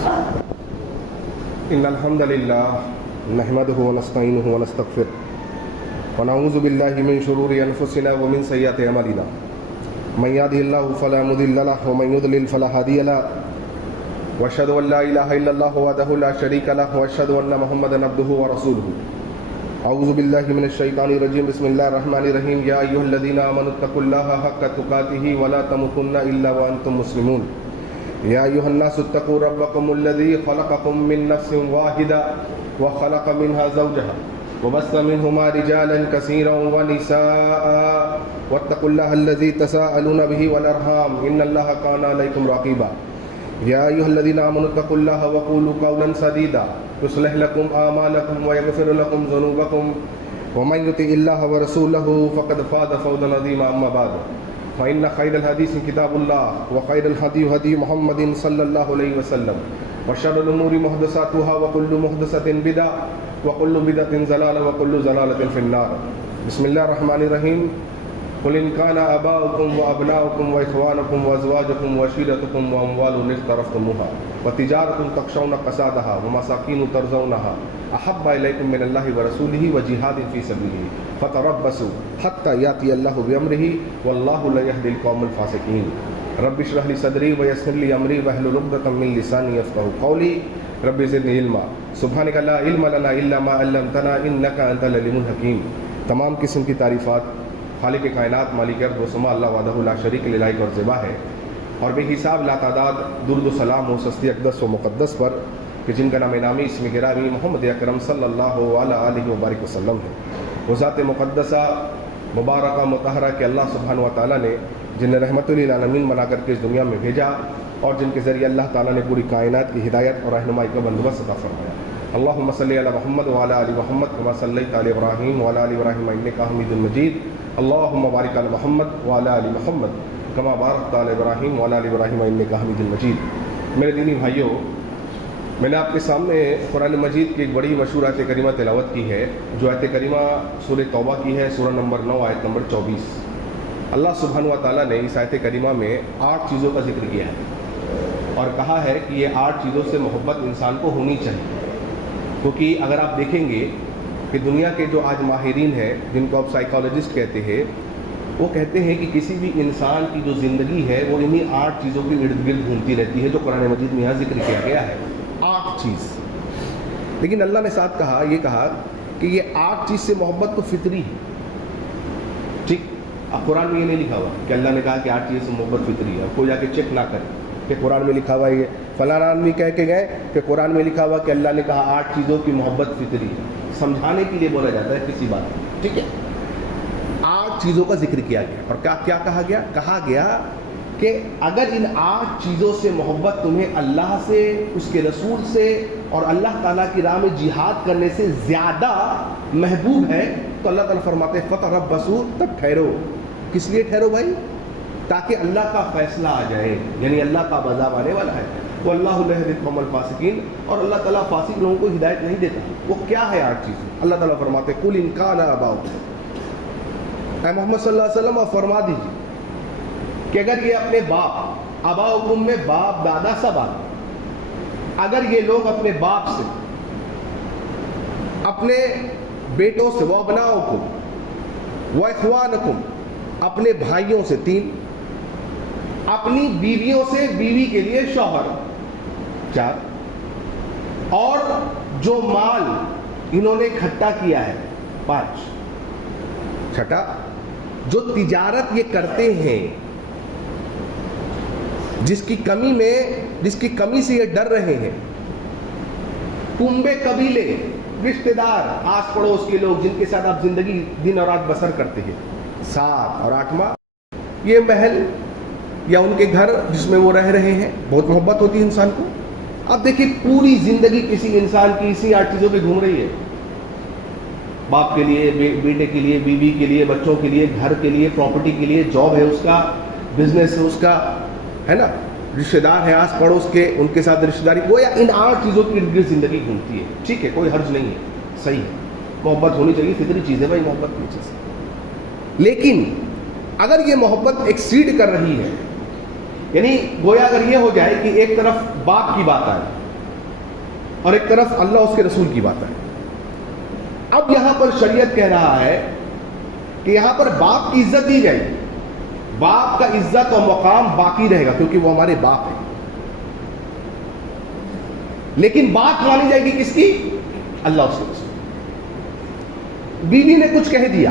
إن الحمد لله نحمده ونستعينه ونستغفره ونعوذ بالله من شرور أنفسنا ومن سيئات أعمالنا من يهده الله فلا مضل له ومن يضلل فلا هادي له وأشهد أن لا إله إلا الله وحده لا شريك له وأشهد أن محمدا عبده ورسوله أعوذ بالله من الشيطان الرجيم بسم الله الرحمن الرحيم يا أيها الذين آمنوا اتقوا الله حق تقاته ولا تموتن إلا وأنتم مسلمون يا أيها الناس اتقوا ربكم الذي خلقكم من نفس واحدة وخلق منها زوجها وبث منهما رجالا كثيرا ونساء واتقوا الله الذي تساءلون به والأرحام إن الله كان عليكم رقيبا يا أيها الذين آمنوا اتقوا الله وقولوا قولا سديدا يصلح لكم أعمالكم ويغفر لكم ذنوبكم ومن يطع الله ورسوله فقد فاز فوزا عظيما أما بعد فإن خير الحديث كتاب الله وخير الهدي هدي محمد صلى الله عليه وسلم وشر الأمور محدثاتها وكل محدثة بدعة وكل بدعة ضلالة وكل ضلالة في النار بسم الله الرحمن الرحيم قل إن كان آباؤكم وأبناؤكم وإخوانكم وأزواجكم وعشيرتكم وأموال اقترفتموها وتجارة تخشون كسادها ومساكين ترضونها أحب إليكم من الله ورسوله وجهاد في سبيله فتربصوا حتى يأتي الله بأمره والله لا يهدي القوم الفاسقين رب اشرح لي صدري ويسر لي أمري واحلل عقدة من لساني يفقهوا قولي رب زدني علما سبحانك لا علم لنا إلا ما علمتنا إنك أنت العليم الحكيم. تمام قسم کی تعریفات خالق کائنات مالک ارض و سما اللہ وحدہ لا شریک له لائق اور زیبا ہے اور بے حساب لا تعداد درود و سلام ہو سستی اقدس و مقدس پر کہ جن کا نام نامی اسم گرامی محمد اکرم صلی اللہ علیہ وبارک وسلم ہے. وہ ذات مقدسہ مبارکہ مطہرہ کہ اللہ سبحانہ و تعالیٰ نے جنہیں رحمت للعالمین بنا کر کے اس دنیا میں بھیجا اور جن کے ذریعے اللہ تعالیٰ نے پوری کائنات کی ہدایت اور رہنمائی کا بندوبست عطا فرمایا. اللہم صلی علی محمد وعلی آل محمد کما صلیت علی ابراہیم وعلی آل ابراہیم انک حمید مجید. اللہم بارک علی محمد وعلی آل محمد کما بارکت علی ابراہیم وعلی آل ابراہیم انک حمید مجید. میرے دینی بھائیوں، میں نے آپ کے سامنے قرآن مجید کی ایک بڑی مشہور آیت کریمہ تلاوت کی ہے جو آیت کریمہ سورہ توبہ کی ہے، سورہ نمبر 9 آیت نمبر 24. اللہ سبحانہ و تعالیٰ نے اس آیت کریمہ میں 8 چیزوں کا ذکر کیا ہے اور کہا ہے کہ یہ 8 چیزوں سے محبت انسان کو ہونی چاہیے. کیونکہ اگر آپ دیکھیں گے کہ دنیا کے جو آج ماہرین ہیں جن کو آپ سائیکالوجسٹ کہتے ہیں، وہ کہتے ہیں کہ کسی بھی انسان کی جو زندگی ہے وہ انہی 8 چیزوں کے ارد گرد گھومتی رہتی ہے جو قرآن مجید میں یہاں ذکر کیا گیا ہے. 8 چیز. لیکن اللہ نے ساتھ یہ کہا کہ یہ 8 چیز سے محبت تو فطری ہے. ٹھیک، اب قرآن میں یہ نہیں لکھا ہوا کہ اللہ نے کہا کہ 8 چیز سے محبت فطری ہے. کوئی جا کے چیک نہ کرے کہ قرآن میں لکھا ہوا یہ فلاں آدمی کہہ کے گئے کہ قرآن میں لکھا ہوا کہ اللہ نے کہا 8 چیزوں کی محبت فطری ہے. سمجھانے کے لیے بولا جاتا ہے کسی بات میں. ٹھیک ہے، 8 چیزوں کا ذکر کیا گیا اور کیا کہا گیا؟ کہا گیا کہ اگر ان 8 چیزوں سے محبت تمہیں اللہ سے، اس کے رسول سے اور اللہ تعالیٰ کی راہ میں جہاد کرنے سے زیادہ محبوب ہے تو اللہ تعالیٰ فرماتے ہیں فتربصوا، تب ٹھہرو. کس لیے ٹھہرو بھائی؟ تاکہ اللہ کا فیصلہ آ جائے، یعنی اللہ کا عذاب آنے والا ہے. وہ اللہ لا یہدی القوم الفاسقین، اور اللہ تعالیٰ فاسق لوگوں کو ہدایت نہیں دیتا. وہ کیا ہے 8 چیزیں؟ اللہ تعالیٰ فرماتے ہیں قل ان کان آباؤکم، اے محمد صلی اللہ علیہ وسلم آپ فرما دیجیے کہ اگر یہ اپنے باپ، آباؤکم میں باپ دادا سب آتے، اگر یہ لوگ اپنے باپ سے، اپنے بیٹوں سے، وہ ابناؤکم و اخوانکم، اپنے بھائیوں سے 3، اپنی بیویوں سے، بیوی کے لیے شوہر 4، اور جو مال انہوں نے اکٹھا کیا ہے 5، چھٹا جو تجارت یہ کرتے ہیں جس کی کمی سے یہ ڈر رہے ہیں، کنبے قبیلے، رشتہ دار، آس پڑوس کے لوگ جن کے ساتھ آپ زندگی دن اور رات بسر کرتے ہیں 7، اور 8واں یہ محل یا ان کے گھر جس میں وہ رہ رہے ہیں. بہت محبت ہوتی ہے انسان کو. اب دیکھیں پوری زندگی کسی انسان کی اسی 8 چیزوں پہ گھوم رہی ہے. باپ کے لیے، بیٹے کے لیے، بیوی کے لیے، بچوں کے لیے، گھر کے لیے، پراپرٹی کے لیے، جاب ہے اس کا، بزنس ہے اس کا، ہے نا، رشتہ دار ہے آس پڑوس کے، ان کے ساتھ رشتہ داری. وہ یا ان 8 چیزوں کی ارد گرد زندگی گھومتی ہے. ٹھیک ہے، کوئی حرج نہیں ہے، صحیح ہے، محبت ہونی چاہیے، فطری چیز ہے بھائی محبت کی چیز. لیکن اگر یہ محبت ایکسیڈ کر رہی ہے، یعنی گویا اگر یہ ہو جائے کہ ایک طرف باپ کی بات آئے اور ایک طرف اللہ اس کے رسول کی بات ہے. اب یہاں پر شریعت کہہ رہا ہے کہ یہاں پر باپ کی عزت دی جائے. باپ کا عزت اور مقام باقی رہے گا کیونکہ وہ ہمارے باپ ہیں. لیکن بات مانی جائے گی کس کی؟ اللہ اس کے رسول. بیوی نے کچھ کہہ دیا،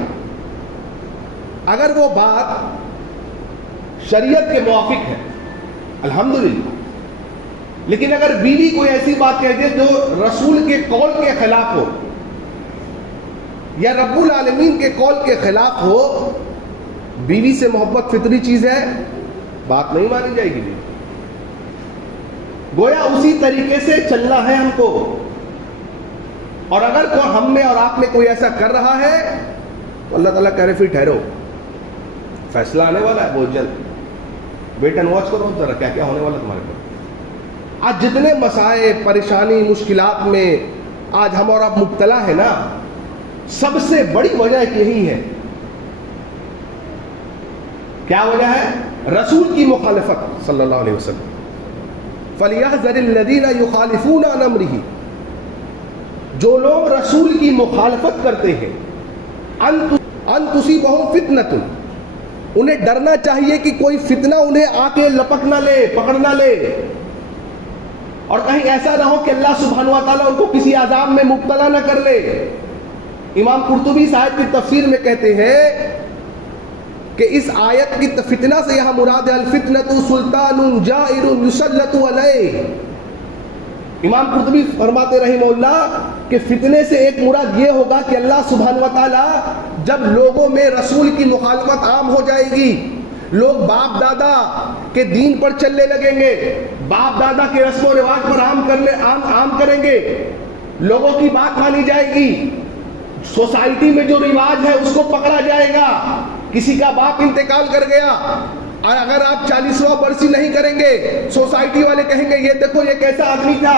اگر وہ بات شریعت کے موافق ہے الحمدللہ، لیکن اگر بیوی کوئی ایسی بات کہہ دے جو رسول کے قول کے خلاف ہو یا رب العالمین کے قول کے خلاف ہو، بیوی سے محبت فطری چیز ہے، بات نہیں مانی جائے گی. گویا اسی طریقے سے چلنا ہے ہم کو. اور اگر ہم میں اور آپ میں کوئی ایسا کر رہا ہے تو اللہ تعالیٰ کہہ رہے پھر ٹھہرو، فیصلہ آنے والا ہے بہت جلد. ویٹ اینڈ واچ کرو ذرا کیا کیا ہونے والا تمہارے پاس. آج جتنے مسائل، پریشانی، مشکلات میں آج ہم اور آپ مبتلا ہے نا، سب سے بڑی وجہ یہی ہے. کیا وجہ ہے؟ رسول کی مخالفت صلی اللہ علیہ وسلم. فَلْيَحْذَرِ الَّذِينَ يُخَالِفُونَ عَنْ أَمْرِهِ، جو لوگ رسول کی مخالفت کرتے ہیں، ان تصیبہم فتنۃ، انہیں ڈرنا چاہیے کہ کوئی فتنہ انہیں آ کے لپک نہ لے، پکڑ نہ لے، اور کہیں ایسا نہ ہو کہ اللہ سبحانہ و تعالیٰ ان کو کسی عذاب میں مبتلا نہ کر لے. امام قرطبی صاحب کی تفسیر میں کہتے ہیں کہ اس آیت کی فتنہ سے یہاں مراد ہے الفتنۃ سلطان جائر یسلط علیہ. امام قرطبی فرماتے رحمہ اللہ کہ فتنے سے ایک مراد یہ ہوگا کہ اللہ سبحانہ و تعالیٰ جب لوگوں میں رسول کی مخالفت عام ہو جائے گی، لوگ باپ دادا کے دین پر چلنے لگیں گے، باپ دادا کے رسم و رواج پر عام کریں گے، لوگوں کی بات مانی جائے گی، سوسائٹی میں جو رواج ہے اس کو پکڑا جائے گا. کسی کا باپ انتقال کر گیا اور اگر آپ 40واں برسی نہیں کریں گے، سوسائٹی والے کہیں گے یہ دیکھو یہ کیسا آدمی تھا،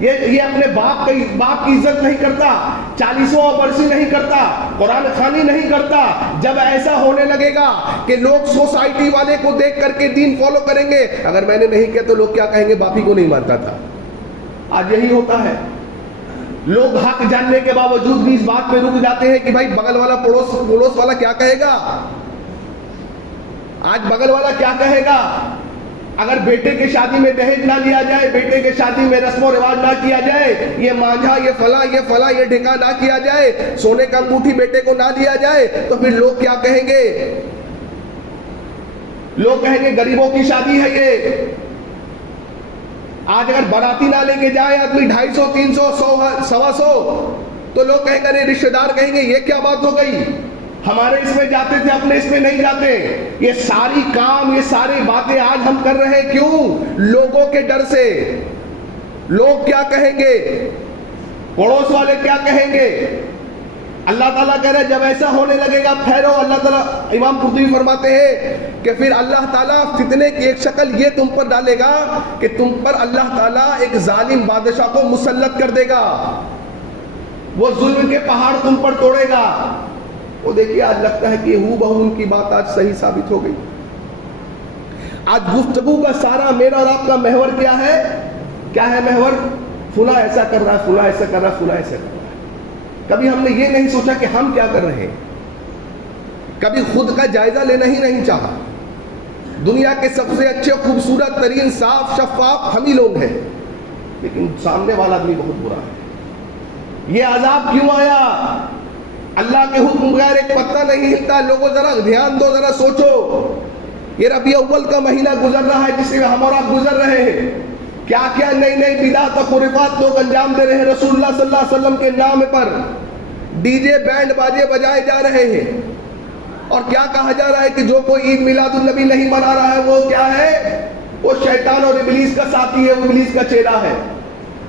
یہ اپنے باپ کی عزت نہیں کرتا، 40واں برسی نہیں کرتا، قرآن خوانی نہیں کرتا. جب ایسا ہونے لگے گا کہ لوگ سوسائٹی والے کو دیکھ کر کے دین فالو کریں گے، اگر میں نے نہیں کیا تو لوگ کیا کہیں گے؟ باپ ہی کو نہیں مانتا تھا. آج یہی ہوتا ہے. لوگ حق جاننے کے باوجود بھی اس بات پہ رک جاتے ہیں کہ بھائی بغل والا پڑوس والا کیا کہے گا، آج بغل والا کیا کہے گا. اگر بیٹے کے شادی میں دہیج نہ لیا جائے، بیٹے کے شادی میں رسم و رواج نہ کیا جائے، یہ مانجھا، یہ فلاں یہ ڈھکا نہ کیا جائے، سونے کا انگوٹھی بیٹے کو نہ دیا جائے، تو پھر لوگ کیا کہیں گے؟ لوگ کہیں گے غریبوں کی شادی ہے یہ. آج اگر باراتی نہ لے کے جائے آدمی 250 300 100 تو لوگ کہیں گے، رشتہ دار کہیں گے یہ کیا بات ہو گئی، ہمارے اس میں جاتے تھے اپنے اس میں نہیں جاتے. یہ ساری کام، یہ ساری باتیں آج ہم کر رہے ہیں کیوں؟ لوگوں کے ڈر سے. لوگ کیا کہیں گے، پڑوس والے کیا کہیں گے. اللہ تعالیٰ کہہ رہے جب ایسا ہونے لگے گا ٹھہرو. اللہ تعالیٰ، امام قرطبی فرماتے ہیں کہ پھر اللہ تعالیٰ فتنے کی ایک شکل یہ تم پر ڈالے گا کہ تم پر اللہ تعالیٰ ایک ظالم بادشاہ کو مسلط کر دے گا، وہ ظلم کے پہاڑ تم پر توڑے گا. وہ دیکھیے آج لگتا ہے کہ ہو بہو ان کی بات آج صحیح ثابت ہو گئی. آج گفتگو کا سارا میرا اور آپ کا محور کیا ہے؟ کیا ہے محور؟ فلاں ایسا کر رہا ہے، فلاں ایسا کر رہا ہے، فلاں ایسا کر رہا ہے. کبھی ہم نے یہ نہیں سوچا کہ ہم کیا کر رہے ہیں، کبھی خود کا جائزہ لینا ہی نہیں چاہا. دنیا کے سب سے اچھے، خوبصورت ترین، صاف شفاف ہم ہی لوگ ہیں، لیکن سامنے والا آدمی بہت برا ہے. یہ عذاب کیوں آیا؟ اللہ کے حکم بغیر ایک پتہ نہیں ہلتا. لوگوں ذرا دھیان دو، ذرا سوچو. یہ ربیع اول کا مہینہ گزر رہا ہے جس سے ہم اور آپ گزر رہے ہیں. کیا کیا نئی نئی بدعات اور خرافات لوگ انجام دے رہے ہیں رسول اللہ صلی اللہ علیہ وسلم کے نام پر. ڈی جے بینڈ باجے بجائے جا رہے ہیں اور کیا کہا جا رہا ہے کہ جو کوئی عید میلاد النبی نہیں منا رہا ہے وہ کیا ہے؟ وہ شیطان اور ابلیس کا ساتھی ہے، وہ ابلیس کا چیلا ہے.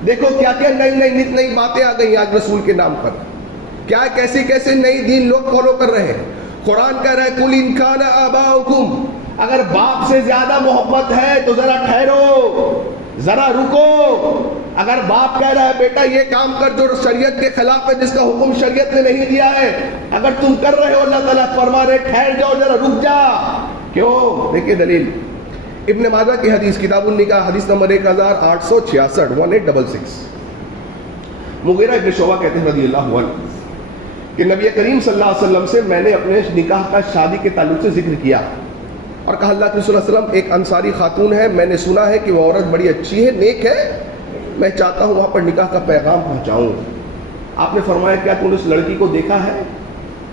دیکھو کیا کیا نئی باتیں آ گئی آج رسول کے نام پر. کیا کیسے نئی دین لوگ فالو کر رہے ہیں. قرآن کہہ رہا ہے قُلْ إِنْ كَانَ آبَاؤُكُمْ، اگر باپ سے زیادہ محبت ہے تو ذرا ٹھہرو، ذرا رکو. اگر باپ کہہ رہا ہے بیٹا یہ کام کر جو شریعت کے خلاف ہے، جس کا حکم شریعت نے نہیں دیا ہے، اگر تم کر رہے ہو اللہ تعالیٰ فرما رہے ٹھہر جاؤ، ذرا رک جا. کیوں؟ دیکھیے دلیل ابن ماجہ کی حدیث، کتاب النکاح، حدیث نمبر 1866 1866. مغیرہ ابن شعبہ کہتے ہیں رضی اللہ عنہ کہ نبی کریم صلی اللہ علیہ وسلم سے میں نے اپنے نکاح کا شادی کے تعلق سے ذکر کیا اور کہا اللہ کے رسول صلی اللہ علیہ وسلم ایک انصاری خاتون ہے, میں نے سنا ہے کہ وہ عورت بڑی اچھی ہے, نیک ہے, میں چاہتا ہوں وہاں پر نکاح کا پیغام پہنچاؤں. آپ نے فرمایا کیا تم نے اس لڑکی کو دیکھا ہے؟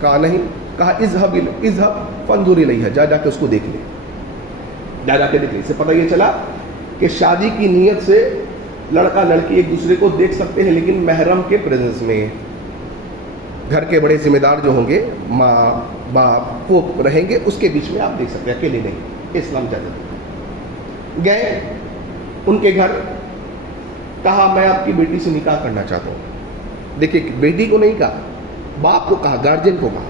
کہا نہیں. کہا اذهب فانظر الیہا, جا کے اس کو دیکھ لے, جا کے دیکھ لے. اس سے پتہ یہ چلا کہ شادی کی نیت سے لڑکا لڑکی ایک دوسرے کو دیکھ سکتے ہیں, لیکن محرم کے پریزنس میں. گھر کے بڑے ذمہ دار جو ہوں گے, ماں باپ وہ رہیں گے, اس کے بیچ میں آپ دیکھ سکتے ہیں, اکیلے نہیں. اسلام چاہتے گئے ان کے گھر, کہا میں آپ کی بیٹی سے نکاح کرنا چاہتا ہوں. دیکھیے بیٹی کو نہیں کہا, باپ کو کہا, گارجین کو کہا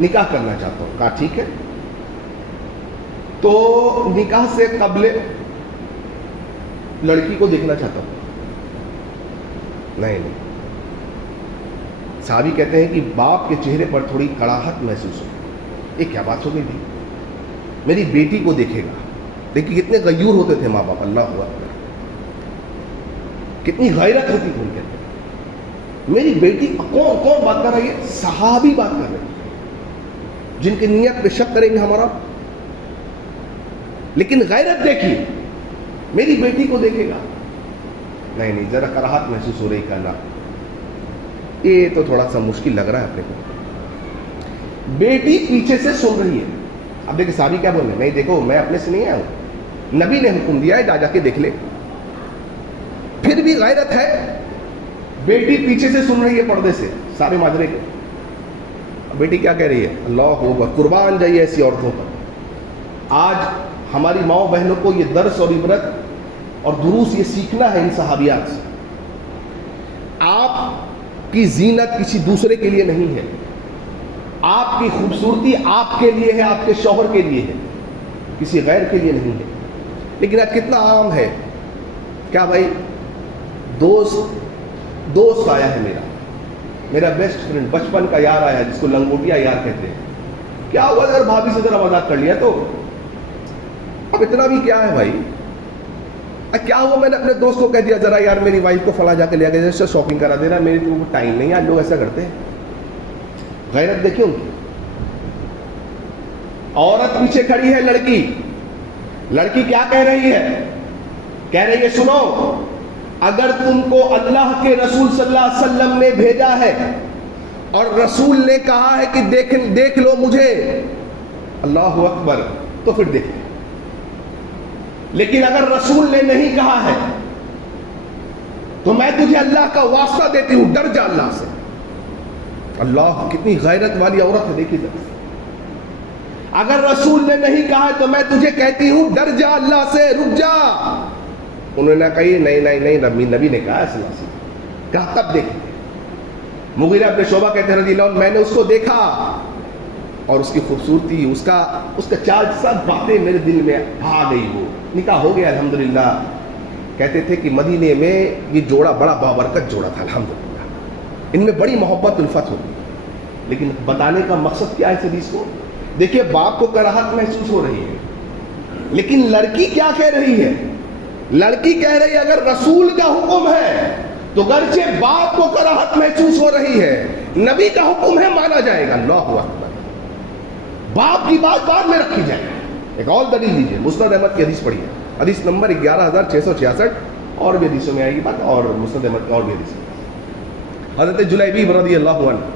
نکاح کرنا چاہتا ہوں. کہا ٹھیک ہے. تو نکاح سے قبل لڑکی کو دیکھنا چاہتا ہوں. نہیں. صحابی کہتے ہیں کہ باپ کے چہرے پر تھوڑی کڑاہٹ محسوس ہو. یہ کیا بات ہو گئی تھی, میری بیٹی کو دیکھے گا. دیکھیے کتنے غیور ہوتے تھے ماں باپ, اللہ اکبر, کتنی غیرت ہوتی تھی ان کے اندر. میری بیٹی کون بات کر رہا ہے؟ یہ صحابی بات کر رہے ہیں جن کی نیت پہ شک کریں گے ہمارا, لیکن غیرت دیکھیے, میری بیٹی کو دیکھے گا. نہیں, ذرا کراہت محسوس ہو رہی. کرنا یہ تو تھوڑا سا مشکل لگ رہا ہے اپنے کو. بیٹی پیچھے سے سن رہی ہے. اب دیکھیں صحابی کیا بول رہے ہیں, نہیں دیکھو میں اپنے سے نہیں آیا ہوں, نبی نے حکم دیا ہے, جا کے دیکھ لے. پھر بھی غیرت ہے. بیٹی پیچھے سے سن رہی ہے پردے سے سارے ماجرے کے. بیٹی کیا کہہ رہی ہے؟ اللہ اکبر, قربان جائیے ایسی عورتوں پر. آج ہماری ماؤں بہنوں کو یہ درس اور عبرت اور دروس یہ سیکھنا ہے ان صحابیات سے. آپ کی زینت کسی دوسرے کے لیے نہیں ہے, آپ کی خوبصورتی آپ کے لیے ہے, آپ کے شوہر کے لیے ہے, کسی غیر کے لیے نہیں ہے. لیکن آج کتنا عام ہے, کیا بھائی دوست آیا ہے, میرا بیسٹ فرینڈ, بچپن کا یار آیا جس کو لنگوٹیا یار کہتے ہیں, کیا ہوا اگر بھابھی سے ذرا مذاق کر لیا تو. اب اتنا بھی کیا ہے بھائی, کیا ہوا میں نے اپنے دوست کو کہہ دیا ذرا یار میری وائف کو فلاں جا کے لے گیا, جیسے شاپنگ کرا دینا, میرے کو ٹائم نہیں ہے. آج لوگ ایسا کرتے ہیں. غیرت دیکھیں ان کی. عورت پیچھے کھڑی ہے, لڑکی کیا کہہ رہی ہے؟ کہہ رہی ہے سنو, اگر تم کو اللہ کے رسول صلی اللہ علیہ وسلم نے بھیجا ہے اور رسول نے کہا ہے کہ دیکھ لو مجھے, اللہ اکبر, تو پھر دیکھ. لیکن اگر رسول نے نہیں کہا ہے تو میں تجھے اللہ کا واسطہ دیتی ہوں, ڈر جا اللہ سے. اللہ کتنی غیرت والی عورت ہے, دیکھیے ذرا. اگر رسول نے نہیں کہا تو میں تجھے کہتی ہوں ڈر جا اللہ سے, رک جا. انہوں نے کہا نہیں, نبی نے کہا ایسے کہا, تب دیکھیں. مغیرہ ابن شعبہ کہتے ہیں رضی اللہ عنہ, میں نے اس کو دیکھا اور اس کی خوبصورتی, اس کا چال, سب باتیں میرے دل میں آ گئی. وہ نکاح ہو گیا الحمدللہ. کہتے تھے کہ مدینے میں یہ جوڑا بڑا بابرکت جوڑا تھا الحمدللہ, ان میں بڑی محبت الفت ہوتی. لیکن بتانے کا مقصد کیا ہے اس حدیث کو؟ دیکھیے باپ کو کراہت محسوس ہو رہی ہے, لیکن لڑکی کیا کہہ رہی ہے؟ لڑکی کہہ رہی ہے اگر رسول کا حکم ہے تو گرچہ باپ کو کراہت محسوس ہو رہی ہے, نبی کا حکم ہے مانا جائے گا. اللہ اکبر, باپ کی بات بعد میں رکھی جائے. ایک اور دلیل دیجیے, مسند احمد کی حدیث پڑھیے, حدیث نمبر 11666, اور بھی حدیثوں میں آئے گی بات, اور مسند احمد کی اور بھی حدیث. حضرت جلیبیب رضی اللہ عنہ,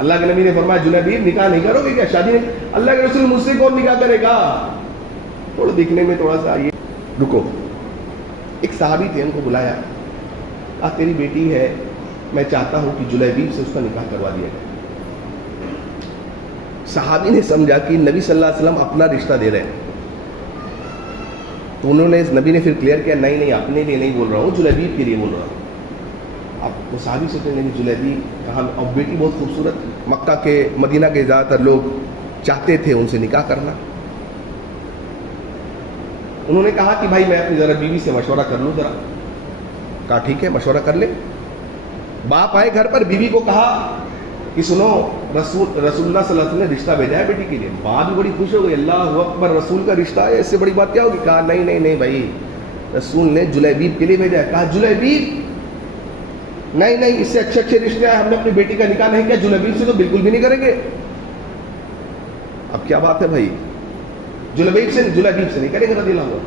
اللہ کے نبی نے فرمایا جلیبیب نکاح نہیں کرو گے کیا, شادی نہیں؟ اللہ کے رسول مجھ سے کون نکاح کرے گا؟ تھوڑا دیکھنے میں تھوڑا سا یہ رکو. ایک صحابی تھے, ان کو بلایا, کہا تیری بیٹی ہے, میں چاہتا ہوں کہ جلیبیب سے اس کا نکاح کروا دیا جائے. صحابی نے سمجھا کہ نبی صلی اللہ علیہ وسلم اپنا رشتہ دے رہے ہیں, تو انہوں نے, نبی نے پھر کلیئر کیا, نہیں اپنے لیے نہیں بول رہا ہوں, جلیبیب کے لیے بول رہا ہوں. اب وہ صحابی سے کہنے لگے جلیبیب کہا, اور بیٹی بہت خوبصورت, مکہ کے مدینہ کے زیادہ تر لوگ چاہتے تھے ان سے نکاح کرنا. انہوں نے کہا کہ بھائی میں اپنی ذرا بیوی سے مشورہ کر لوں ذرا. کہا ٹھیک ہے مشورہ کر لے. باپ آئے گھر پر, بیوی کو کہا کہ سنو رسول اللہ صلی اللہ علیہ وسلم نے رشتہ بھیجا ہے بیٹی کے لیے. ماں بھی بڑی خوش ہو گئی, اللہ اکبر, رسول کا رشتہ ہے, اس سے بڑی بات کیا ہوگی؟ کہا نہیں بھائی, رسول نے جلیبیب کے لیے بھیجا ہے. کہا جلیبیب نہیں نہیں اس سے اچھے اچھے رشتے ہیں، ہم نے اپنی بیٹی کا نکاح نہیں کیا، جلیبیب سے تو بالکل بھی نہیں کریں گے. اب کیا بات ہے بھائی، جلیبیب سے نہیں کریں گے رضی اللہ عنہ.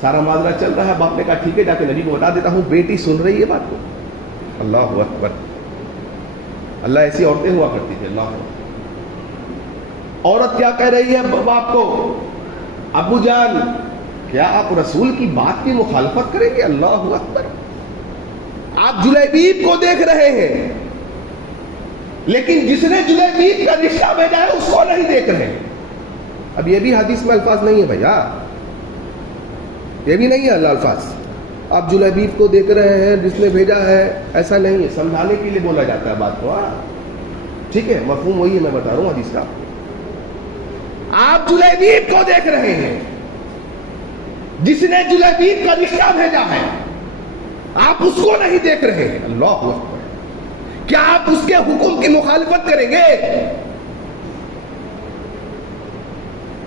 سارا معاملہ چل رہا ہے، باپ نے کہا ٹھیک ہے جا کے نبی کو بتا دیتا ہوں. بیٹی سن رہی ہے بات کو. اللہ اکبر. اللہ ایسی عورتیں ہوا کرتی تھی. اللہ اکبر. عورت کیا کہہ رہی ہے باپ کو، ابو جان کیا آپ رسول کی بات کی مخالفت کریں گے؟ اللہ اکبر. آپ جلیبیب کو دیکھ رہے ہیں لیکن جس نے جلیبیب کا رشتہ بھیجا ہے اس کو نہیں دیکھ رہے. اب یہ بھی حدیث میں الفاظ نہیں ہے بھیا، یہ بھی نہیں ہے اللہ الفاظ. آپ جلیبیب کو دیکھ رہے ہیں جس نے بھیجا ہے، ایسا نہیں ہے. سمجھانے کے لیے بولا جاتا ہے بات کو. ٹھیک ہے، مفہوم وہی ہے، میں بتا رہا ہوں حدیث کا. آپ جلیبیب کو دیکھ رہے ہیں جس نے جلیبیب کا رشتہ بھیجا ہے، آپ اس کو نہیں دیکھ رہے ہیں. اللہ اکبر. کیا آپ اس کے حکم کی مخالفت کریں گے؟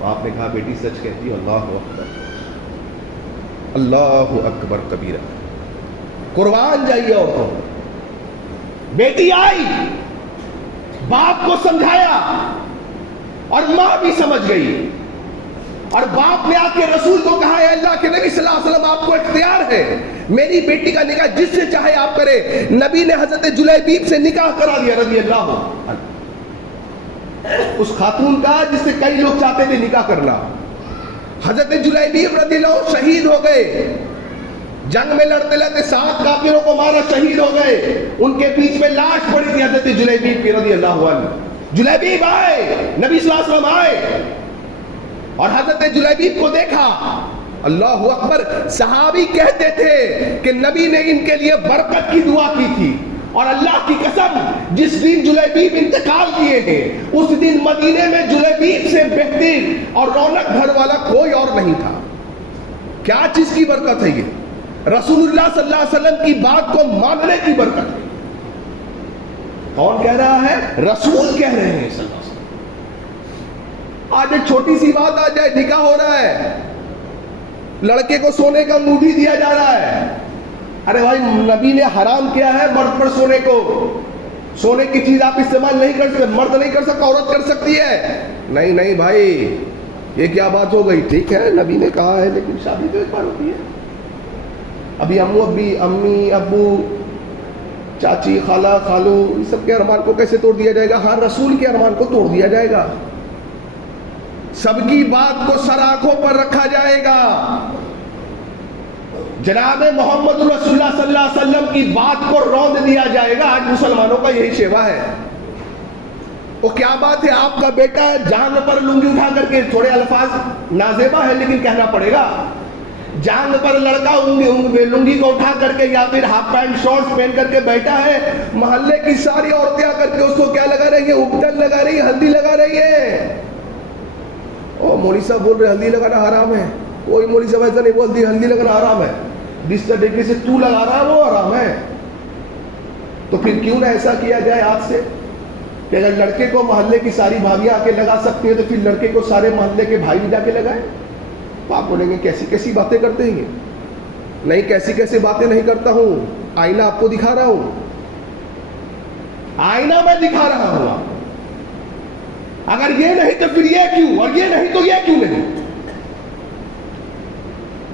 آپ نے کہا بیٹی سچ کہتی ہے. اللہ اکبر. اللہ اکبر کبیرہ. قربان جائیے عورتوں. بیٹی آئی، باپ کو سمجھایا اور ماں بھی سمجھ گئی، اور باپ نے آ کے رسول کو کہا ہے اللہ کے نبی صلی اللہ علیہ وسلم آپ کو اختیار ہے، میری بیٹی کا نکاح جس سے چاہے آپ کرے. نبی نے حضرت جلیبیب سے نکاح کرا دیا رضی اللہ عنہ، اس خاتون کا جس سے کئی لوگ چاہتے تھے نکاح کرنا. حضرت جلیبیب رضی اللہ عنہ شہید ہو گئے. جنگ میں لڑتے لڑتے 7 کافروں کو مارا، شہید ہو گئے. ان کے بیچ میں لاش پڑی تھی حضرت جلیبیب کی رضی اللہ عنہ. جلیبیب آئے، نبی صلی اللہ علیہ وسلم آئے اور حضرت جلیبیب کو دیکھا. اللہ اکبر. صحابی کہتے تھے کہ نبی نے ان کے لیے برکت کی دعا کی تھی، اور اللہ کی قسم جس دن جلیبیب انتقال کیے ہیں اس دن مدینے میں جلیبیب سے بہترین اور رونق گھر والا کوئی اور نہیں تھا. کیا چیز کی برکت ہے یہ؟ رسول اللہ صلی اللہ علیہ وسلم کی بات کو ماننے کی برکت ہے. کون کہہ رہا ہے؟ رسول کہہ رہے ہیں صلی اللہ علیہ وسلم. آج ایک چھوٹی سی بات آ جائے، نکاح ہو رہا ہے، لڑکے کو سونے کا انگوٹھی دیا جا رہا ہے. ارے بھائی نبی نے حرام کیا ہے مرد پر سونے کو. سونے کی چیز آپ استعمال نہیں کر سکتے، مرد نہیں کر سکتا، عورت کر سکتی ہے. نہیں نہیں بھائی یہ کیا بات ہو گئی؟ ٹھیک ہے نبی نے کہا ہے لیکن شادی تو ایک بار ہوتی ہے. ابھی امی ابو چاچی خالہ خالو یہ سب کے ارمان کو کیسے توڑ دیا جائے گا؟ ہاں رسول کے ارمان کو توڑ دیا جائے گا. سب کی بات کو سر آنکھوں پر رکھا جائے گا. جناب محمد رسول اللہ صلی اللہ علیہ وسلم کی بات کو روند دیا جائے گا. آج مسلمانوں کا یہی شیوا ہے. وہ کیا بات ہے، آپ کا بیٹا جان پر لنگی اٹھا کر کے، تھوڑے الفاظ نازیبا ہے لیکن کہنا پڑے گا، جان پر لڑکا لنگی کو اٹھا کر کے یا پھر ہاف پینٹ شارٹس پہن کر کے بیٹھا ہے. محلے کی ساری عورتیں آ کر کے اس کو کیا لگا رہی ہے؟ ابٹن لگا رہی ہے، ہلدی لگا رہی ہے. او مولوی صاحب بول رہے ہلدی لگانا حرام ہے. کوئی مولوی صاحب ایسا نہیں بولتی ہلدی لگانا حرام ہے. جس طریقے سے تو لگا رہا ہے وہ حرام ہے. تو پھر کیوں نہ ایسا کیا جائے آج سے کہ اگر لڑکے کو محلے کی ساری بھابیاں آ کے لگا سکتی ہیں تو پھر لڑکے کو سارے محلے کے بھائی بھی جا کے لگائیں. تو آپ بولیں گے کیسی کیسی باتیں کرتے ہیں یہ. نہیں کیسی کیسی باتیں نہیں کرتا ہوں، آئینہ آپ کو دکھا رہا ہوں، آئینہ میں دکھا رہا ہوں. اگر یہ نہیں تو پھر یہ کیوں، اور یہ نہیں تو یہ کیوں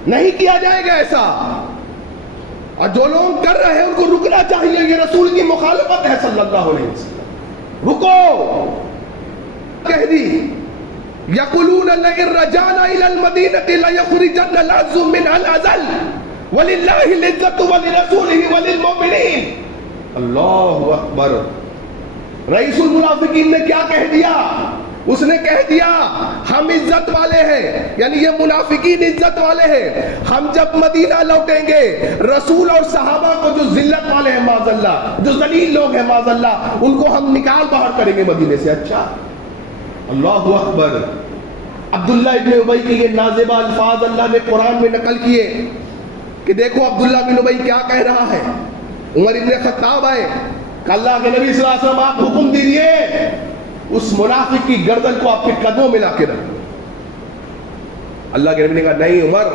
نہیں کیا جائے گا ایسا. اور جو لوگ کر رہے ہیں ان کو رکنا چاہیے. یہ رسول کی مخالفت ہے صلی اللہ علیہ وسلم. رکو. کہہ دی یقولون لئن رجعنا الى المدینة لیخرجن العز منها الاذل وللہ العزة ولرسولہ وللمؤمنین. اللہ اکبر. رئیس المنافقین نے کیا کہہ دیا؟ اس نے کہہ دیا ہم عزت والے ہیں، یعنی یہ منافقین عزت والے ہیں. ہم جب مدینہ لوٹیں گے رسول اور صحابہ کو جو ذلت والے ہیں معاذ اللہ، جو ذلیل لوگ ہیں معاذ اللہ، ان کو ہم نکال باہر کریں گے مدینے سے. اچھا اللہ اکبر. عبداللہ ابن ابی کے یہ نازبہ الفاظ اللہ نے قرآن میں نقل کیے کہ دیکھو عبداللہ بن ابی کیا کہہ رہا ہے. عمر ابن خطاب آئے کہ اللہ کے نبی صلی اللہ علیہ وسلم آپ حکم دیجیے اس منافق کی گردن کو آپ کے قدموں میں لا کے رکھو. اللہ کے نبی نے کہا نہیں عمر،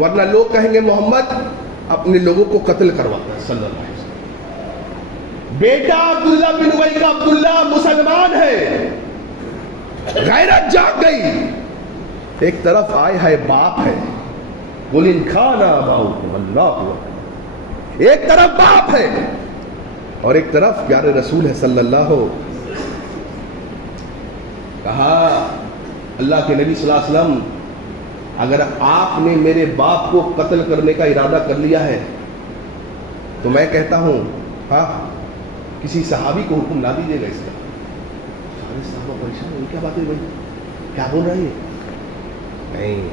ورنہ لوگ کہیں گے محمد اپنے لوگوں کو قتل کرواتا ہے صلی اللہ علیہ وسلم. بیٹا عبداللہ بن ابی کا عبداللہ مسلمان ہے، غیرت جاگ گئی. ایک طرف آئے ہے باپ ہے، قل ان کان آباؤکم اللہ، ایک طرف باپ ہے اور ایک طرف پیارے رسول ہے صلی اللہ ہو. کہا اللہ کے نبی صلی اللہ علیہ وسلم اگر آپ نے میرے باپ کو قتل کرنے کا ارادہ کر لیا ہے تو میں کہتا ہوں ہاں کسی صحابی کو حکم لا دیجیے گا اس کا. سارے صحابہ پریشان ہوئے، کیا بات ہے بھائی، کیا بول رہا ہے یہ؟ نہیں،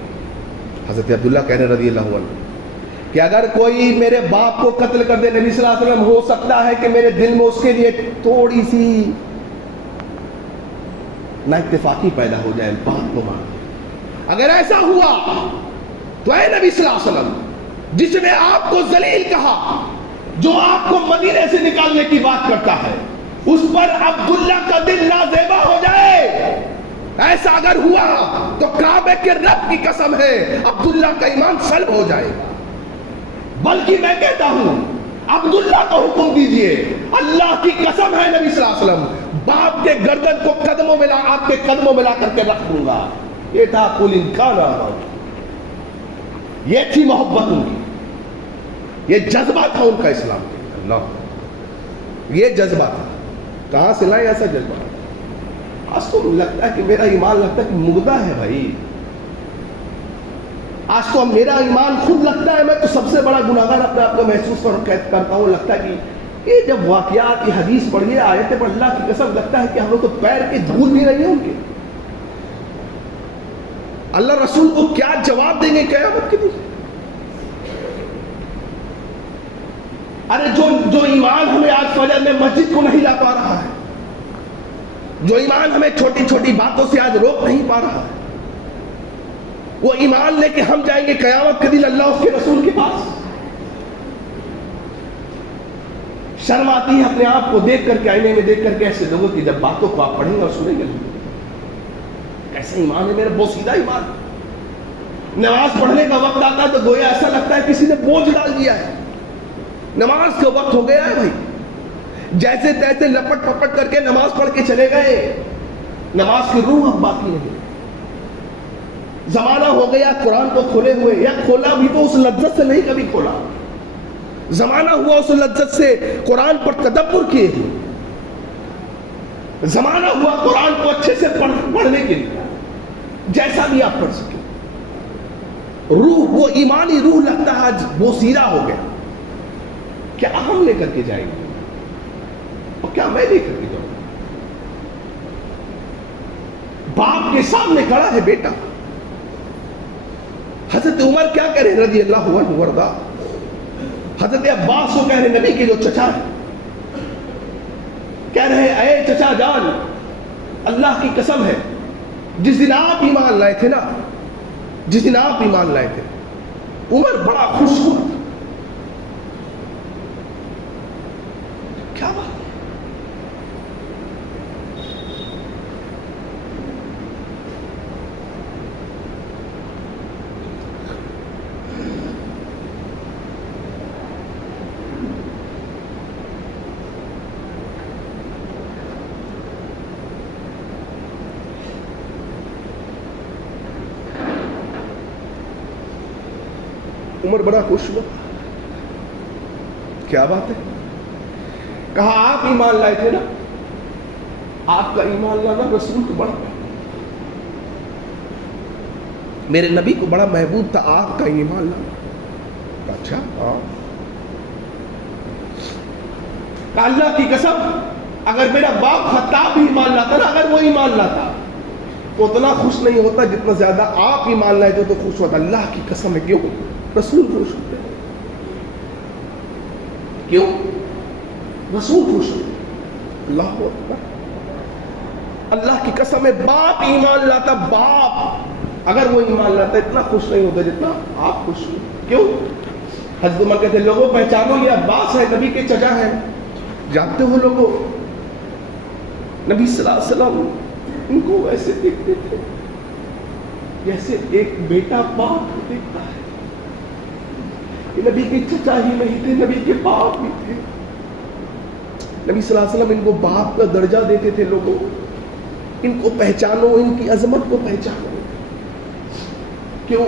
حضرت عبداللہ کہہ رہے رضی اللہ عنہ کہ اگر کوئی میرے باپ کو قتل کر دے نبی صلی اللہ علیہ وسلم، ہو سکتا ہے کہ میرے دل میں اس کے لیے تھوڑی سی نا اتفاقی پیدا ہو جائے، بات کو مان. اگر ایسا ہوا تو اے نبی صلی اللہ علیہ وسلم، جس نے آپ کو ذلیل کہا، جو آپ کو مدینے سے نکالنے کی بات کرتا ہے، اس پر عبداللہ کا دل نازیبا ہو جائے. ایسا اگر ہوا تو کعبے کے رب کی قسم ہے عبداللہ کا ایمان سلب ہو جائے گا. بلکہ میں کہتا ہوں عبداللہ کو حکم دیجئے، اللہ کی قسم ہے نبی صلی اللہ علیہ وسلم باپ کے گردن کو قدموں میں آپ کے قدموں میں لا کر کے رکھ دوں گا. یہ تھا قل ان کان آباؤکم، یہ تھی محبت ان کی، یہ جذبہ تھا ان کا اسلام کے. اللہ، یہ جذبہ تھا. کہاں سے لائے ایسا جذبہ؟ آج تو لگتا ہے کہ میرا ایمان لگتا ہے کہ مردہ ہے بھائی. آج تو میرا ایمان خود لگتا ہے میں تو سب سے بڑا گناہگار اپنے آپ کو محسوس کرتا ہوں. لگتا ہے کہ یہ جب واقعات کی حدیث پڑھی ہے، آیتیں پڑھ، اللہ کی قسم لگتا ہے کہ ہم لوگ تو پیر کے دھول بھی نہیں ہیں ان کے. اللہ رسول کو کیا جواب دیں گے قیامت کے دن؟ ارے جو ایمان ہمیں آج فجر میں مسجد کو نہیں لا پا رہا ہے، جو ایمان ہمیں چھوٹی چھوٹی باتوں سے آج روک نہیں پا رہا ہے، وہ ایمان لے کے ہم جائیں گے قیامت کے دن اللہ اس کے رسول کے پاس. شرم آتی ہے اپنے آپ کو دیکھ کر کے، آئینے میں دیکھ کر کے ایسے لوگوں کی جب باتوں کو آپ پڑھیں گے اور سنیں گے. ایسا ایمان ہے میرا، بوسیدہ ایمان. نماز پڑھنے کا وقت آتا ہے تو گویا ایسا لگتا ہے کسی نے بوجھ ڈال دیا ہے. نماز کا وقت ہو گیا ہے بھائی، جیسے تیسے لپٹ پپٹ کر کے نماز پڑھ کے چلے گئے، نماز کی روح اب باقی نہیں. زمانہ ہو گیا قرآن کو کھولے ہوئے، یا کھولا بھی تو اس لذت سے نہیں کبھی کھولا. زمانہ ہوا اس لذت سے قرآن پر تدبر کیے ہوئے. زمانہ ہوا قرآن کو اچھے سے پڑھنے کے لیے، جیسا بھی آپ پڑھ سکیں. روح، وہ ایمانی روح لگتا ہے آج بوسیرا ہو گیا. کیا ہم لے کر کے جائیں گے اور کیا میں لے کر کے جاؤں؟ باپ کے سامنے کھڑا ہے بیٹا. حضرت عمر کیا کہہ رہے رضی اللہ عنہ وارضا، حضرت عباس کو کہہ رہے نبی کے جو چچا ہے، کہہ رہے اے چچا جان، اللہ کی قسم ہے جس دن آپ ایمان لائے تھے نا، جس دن آپ ایمان لائے تھے، عمر بڑا خوش ہوا تھا. کیا بات ہے؟ عمر بڑا خوش ہوا. کیا بات ہے؟ کہا آپ ایمان لائے تھے نا، آپ کا ایمان لانا رسول کو بڑا، میرے نبی کو بڑا محبوب تھا، آپ کا ایمان لانا. اچھا ہاں. اللہ کی قسم اگر میرا باپ خطاب بھی ایمان لاتا نا، اگر وہ ایمان لاتا تو اتنا خوش نہیں ہوتا جتنا زیادہ آپ ایمان لائے تھے تو خوش ہوتا. اللہ کی قسم ہے. کیوں؟ رسول خوش ہوتے. کیوں؟ رسول خوش ہوتے. اللہ اکبر. اللہ کی قسم ہے باپ ایمان لاتا، باپ اگر وہ ایمان لاتا اتنا خوش نہیں ہوتا جتنا آپ خوش ہوئے. کیوں؟ حضرت عمر کہتے لوگوں پہچانو یہ عباس ہے، نبی کے چچا ہے. جانتے ہو لوگوں، نبی صلی اللہ علیہ وسلم ان کو ایسے دیکھتے تھے جیسے ایک بیٹا باپ کو دیکھتا ہے. یہ نبی کے چچا ہی نہیں تھے، نبی کے باپ بھی تھے. نبی صلی اللہ علیہ وسلم ان کو باپ کا درجہ دیتے تھے. لوگوں ان کو پہچانو، ان کی عظمت کو پہچانو. کیوں؟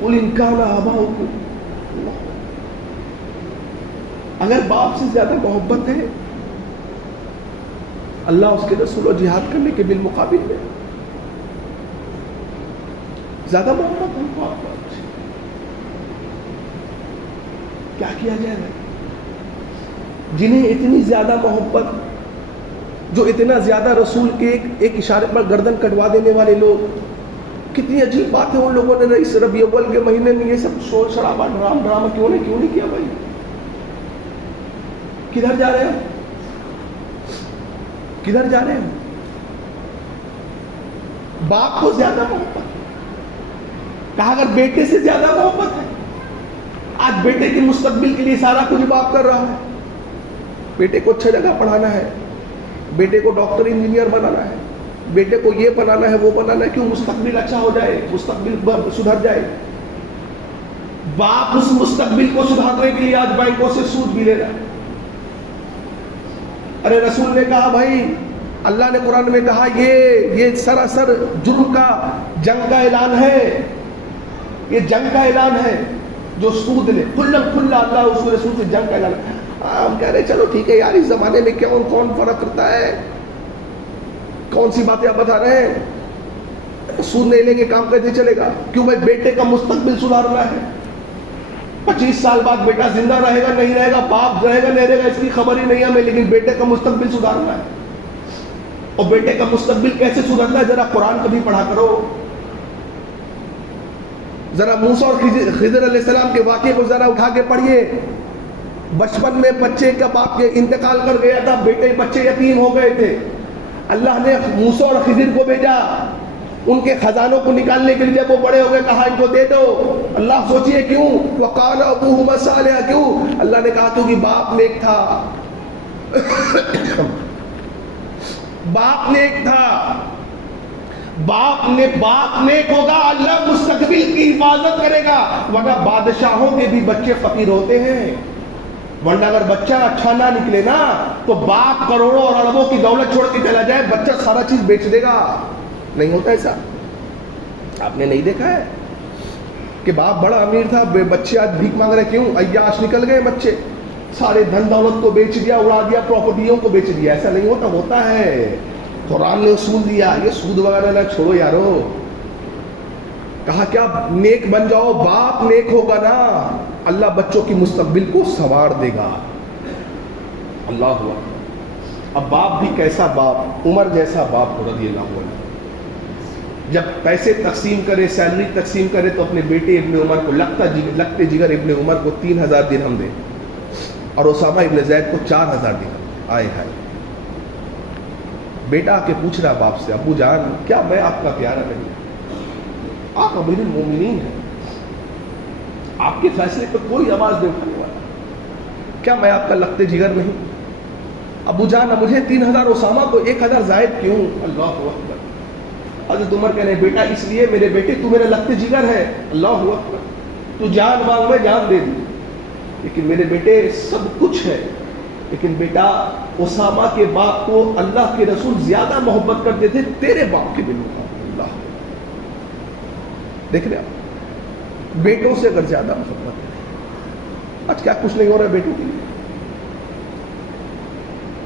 قل ان کان آباؤکم، اگر باپ سے زیادہ محبت ہے اللہ اس کے رسول و جہاد کرنے کے بالمقابل میں زیادہ محبت ہم کو آپ سے، کیا کیا جائے؟ جنہیں اتنی زیادہ محبت، جو اتنا زیادہ رسول کے ایک اشارے پر گردن کٹوا دینے والے لوگ. کتنی عجیب بات ہے ان لوگوں نے اس ربیع الاول کے مہینے میں یہ سب شور شرابہ ڈرامہ کیوں نہیں کیا بھائی؟ کدھر جا رہے ہیں؟ کدھر جا رہے ہیں؟ باپ کو زیادہ محبت، کہا اگر بیٹے سے زیادہ محبت ہے. آج بیٹے کے مستقبل کے لیے سارا کچھ باپ کر رہا ہے. بیٹے کو اچھا جگہ پڑھانا ہے، بیٹے کو ڈاکٹر انجینئر بنانا ہے، بیٹے کو یہ بنانا ہے وہ بنانا ہے. کیوں؟ مستقبل اچھا ہو جائے، مستقبل سدھر جائے. باپ اس مستقبل کو سدھارنے کے لیے آج بینکوں سے سود بھی لے رہا ہے. ارے رسول نے کہا بھائی، اللہ نے قرآن میں کہا یہ سراسر جرم کا، جنگ کا اعلان ہے. یہ جنگ کا اعلان ہے جو سود لے. کھلا اللہ اس رسول سے جنگ کا اعلان. ہم کہہ رہے چلو ٹھیک ہے یار، اس زمانے میں کون فرق کرتا ہے؟ کون سی باتیں آپ بتا رہے ہیں؟ سود نہیں لیں گے کام کیسے چلے گا؟ کیوں بھائی؟ بیٹے کا مستقبل سدھارنا ہے. 25 سال بعد بیٹا زندہ رہے گا نہیں رہے گا، باپ رہے گا نہیں رہے گا، اس کی خبر ہی نہیں ہمیں، لیکن بیٹے کا مستقبل سدھارنا ہے. اور بیٹے کا مستقبل کیسے سدھارنا ہے؟ ذرا قرآن کبھی پڑھا کرو. ذرا موسیٰ اور خضر علیہ السلام کے واقعے کو ذرا اٹھا کے پڑھیے. بچپن میں بچے کا باپ کے انتقال کر گیا تھا، بچے یتیم ہو گئے تھے. اللہ نے موسیٰ اور خضر کو بھیجا ان کے خزانوں کو نکالنے کے لیے. جب وہ بڑے ہو گئے کہا ان کو دے دو. اللہ سوچئے کیوں؟ وقال ابوہما صالحا، کیوں؟ اللہ نے کہا کیونکہ باپ نیک تھا. باپ نیک تھا. باپ نیک ہوگا، اللہ مستقبل کی حفاظت کرے گا. ورنہ بادشاہوں کے بھی بچے فقیر ہوتے ہیں. ورنہ اگر بچہ اچھا نہ نکلے نا تو باپ کروڑوں اور اربوں کی دولت چھوڑ کے چلا جائے، بچہ سارا چیز بیچ دے گا. نہیں ہوتا ایسا؟ آپ نے نہیں دیکھا ہے کہ باپ بڑا امیر تھا، بچے آج بھیک مانگ رہے؟ کیوں؟ عیاش نکل گئے بچے، سارے دھن دولت کو بیچ دیا، اڑا دیا، پراپرٹیوں کو بیچ دیا. ایسا نہیں ہوتا؟ ہوتا ہے. قرآن نے اصول دیا، یہ سود وغیرہ نہ چھوڑو یارو. کہا کیا نیک بن جاؤ. باپ نیک ہوگا نا اللہ بچوں کی مستقبل کو سنوار دے گا. اللہ ہوا. اب باپ بھی کیسا باپ؟ عمر جیسا باپ رضی اللہ عنہ. جب پیسے تقسیم کرے، سیلری تقسیم کرے تو اپنے بیٹے ابن عمر کو لگتے جگر ابن عمر کو 3000 درہم دے اور اسامہ ابن زید کو 4000 درہم. آئے ہائے. بیٹا آ کے پوچھ رہا باپ سے، ابو جان کیا میں آپ کا پیارا نہیں؟ آپ امیر المومنین ہیں، آپ کے فیصلے پر کوئی آواز نہیں اٹھانے والا. کیا میں آپ کا لگتے جگر نہیں؟ ابو جان مجھے 3000 اسامہ کو 1000 زائد کیوں؟ اللہ اکبر. حضرت عمر کہنے بیٹا اس لیے میرے بیٹے تو میرا لگتے جگر ہے. اللہ اکبر. تو جان مانگ میں جان دے دی، لیکن میرے بیٹے سب کچھ ہے. لیکن بیٹا اسامہ کے باپ کو اللہ کے رسول زیادہ محبت کرتے تھے تیرے باپ کے بل. اللہ دیکھ رہے آپ، بیٹوں سے اگر زیادہ محبت ہے. آج کیا کچھ نہیں ہو رہا ہے بیٹوں کے لیے.